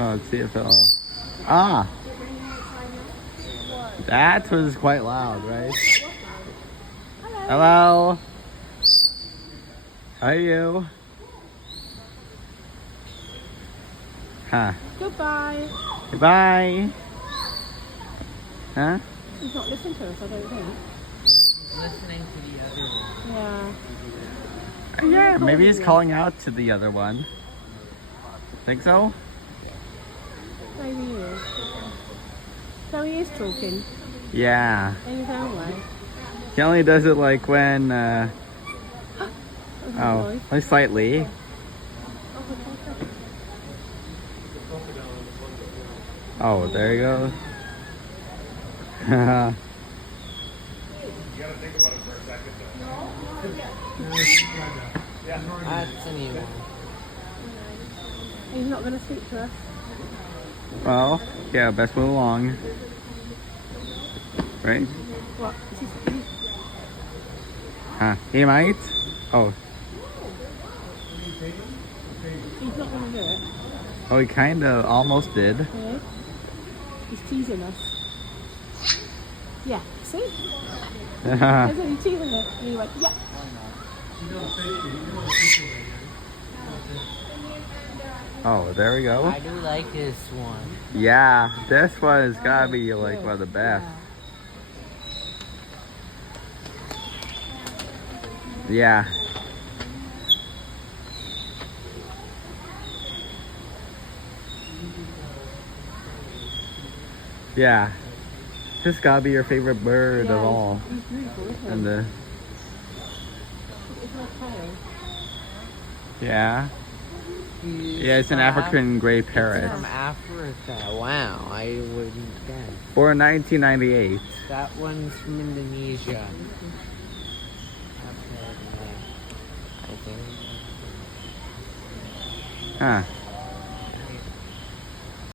Oh, let's see if it'll... Ah! That was quite loud, right? Hello! How are you? Huh. Goodbye. Goodbye! Huh? He's not listening to us, I don't think. Listening to the other one. Yeah. Yeah, maybe he's calling out to the other one. Think so? Maybe he is. So he is talking Yeah. in his own way. He only does it like when, That was a oh, noise. like slightly. Oh, there you go. That's a new one. He's not going to speak to us. Well, yeah, best move along. Right? What? Huh. He might? Oh. He's not going to do it. Oh, he kind of almost did. Yeah. He's teasing us. Yeah, see? I said he's teasing us. And he went, yeah. Oh, there we go. I do like this one. Yeah, this one has gotta be like one of the best. Yeah. Yeah. This gotta be your favorite bird of all. He's beautiful, isn't he? And the It's like tail. yeah. Yeah, it's an African gray parrot. From Africa. Wow, I wouldn't guess. For 1998. That one's from Indonesia. I think. Huh.